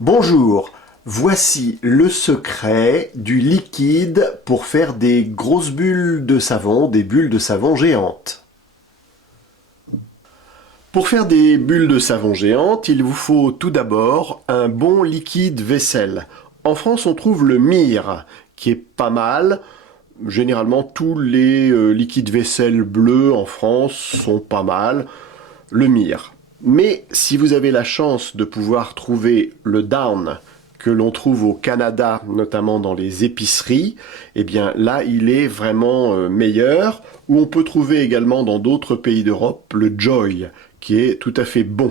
Bonjour, voici le secret du liquide pour faire des grosses bulles de savon, des bulles de savon géantes. Pour faire des bulles de savon géantes, il vous faut tout d'abord un bon liquide vaisselle. En France, on trouve le Mire, qui est pas mal. Généralement, tous les liquides vaisselle bleus en France sont pas mal. Le Mire. Mais si vous avez la chance de pouvoir trouver le Down que l'on trouve au Canada, notamment dans les épiceries, eh bien là, il est vraiment meilleur. Ou on peut trouver également dans d'autres pays d'Europe le Joy, qui est tout à fait bon.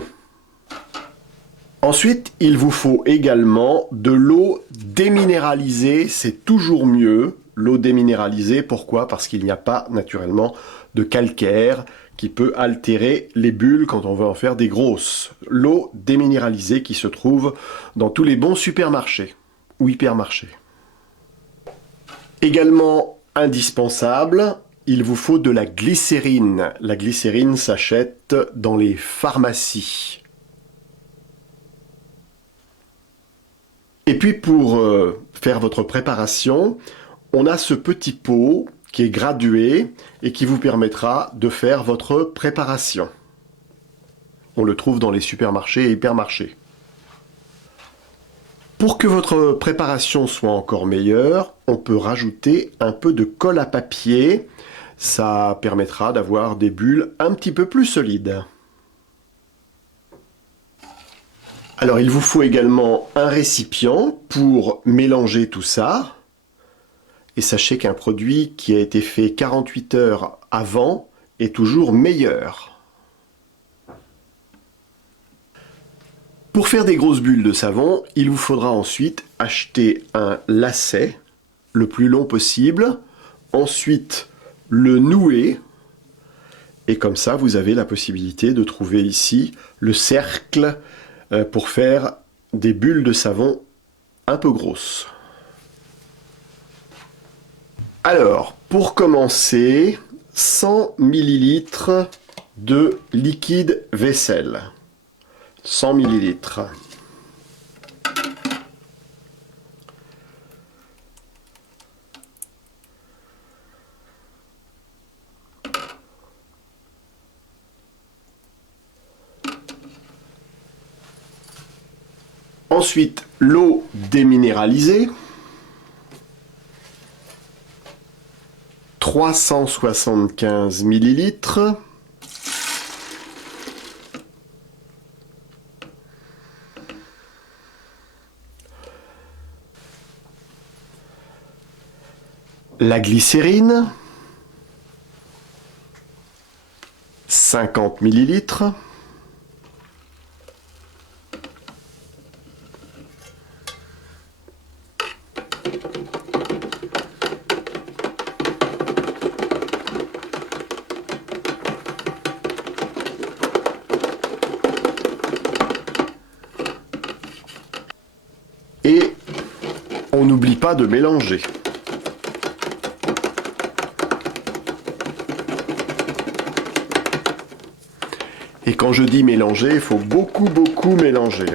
Ensuite, il vous faut également de l'eau déminéralisée, c'est toujours mieux. L'eau déminéralisée, pourquoi? Parce qu'il n'y a pas naturellement de calcaire qui peut altérer les bulles quand on veut en faire des grosses. L'eau déminéralisée qui se trouve dans tous les bons supermarchés ou hypermarchés. Également indispensable, il vous faut de la glycérine. La glycérine s'achète dans les pharmacies. Et puis pour faire votre préparation, on a ce petit pot qui est gradué et qui vous permettra de faire votre préparation. On le trouve dans les supermarchés et hypermarchés. Pour que votre préparation soit encore meilleure, on peut rajouter un peu de colle à papier. Ça permettra d'avoir des bulles un petit peu plus solides. Alors il vous faut également un récipient pour mélanger tout ça. Et sachez qu'un produit qui a été fait 48 heures avant est toujours meilleur. Pour faire des grosses bulles de savon, il vous faudra ensuite acheter un lacet le plus long possible, ensuite le nouer, et comme ça vous avez la possibilité de trouver ici le cercle pour faire des bulles de savon un peu grosses. Alors, pour commencer, 100 ml de liquide vaisselle. 100 ml. Ensuite, l'eau déminéralisée. 375 ml. La glycérine, 50 ml. Et on n'oublie pas de mélanger. Et quand je dis mélanger, il faut beaucoup mélanger.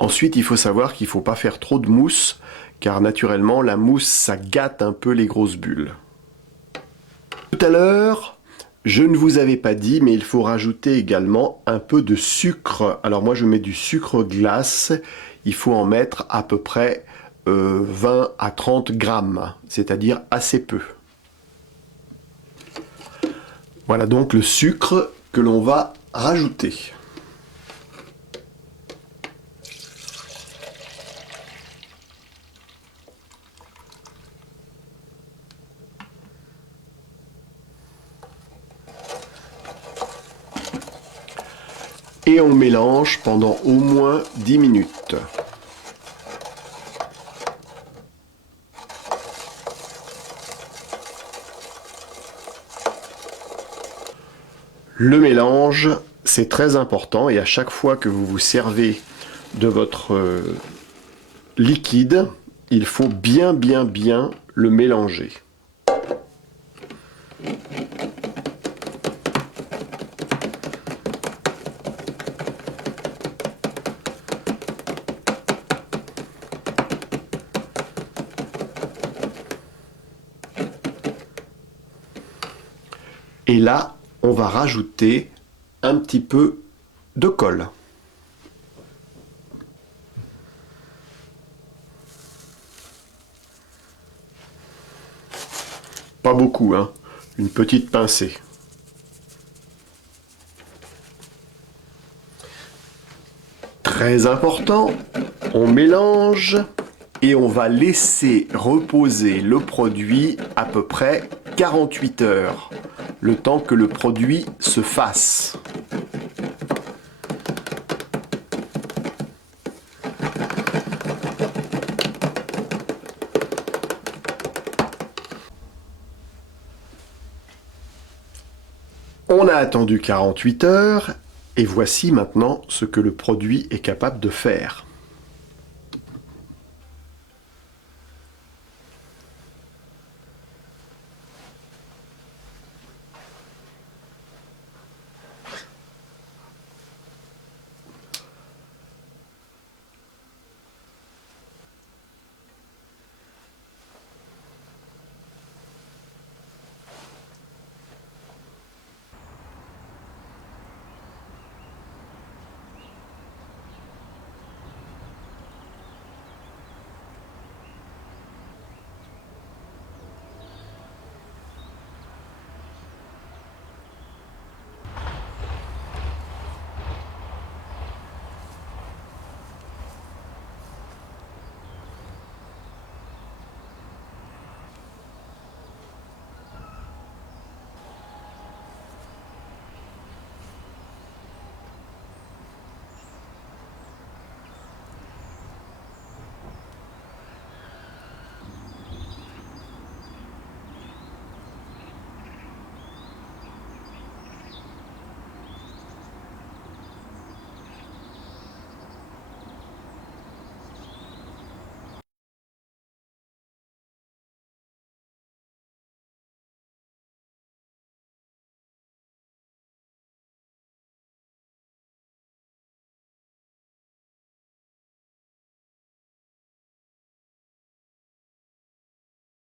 Ensuite, il faut savoir qu'il ne faut pas faire trop de mousse, car naturellement, la mousse, ça gâte un peu les grosses bulles. Tout à l'heure, je ne vous avais pas dit, mais il faut rajouter également un peu de sucre. Alors moi, je mets du sucre glace. Il faut en mettre à peu près 20 à 30 grammes, c'est-à-dire assez peu. Voilà donc le sucre que l'on va rajouter. Et on mélange pendant au moins 10 minutes. Le mélange, c'est très important et à chaque fois que vous vous servez de votre liquide, il faut bien le mélanger. Et là, on va rajouter un petit peu de colle. Pas beaucoup, hein. Une petite pincée. Très important, on mélange et on va laisser reposer le produit à peu près 48 heures, le temps que le produit se fasse. On a attendu 48 heures et voici maintenant ce que le produit est capable de faire.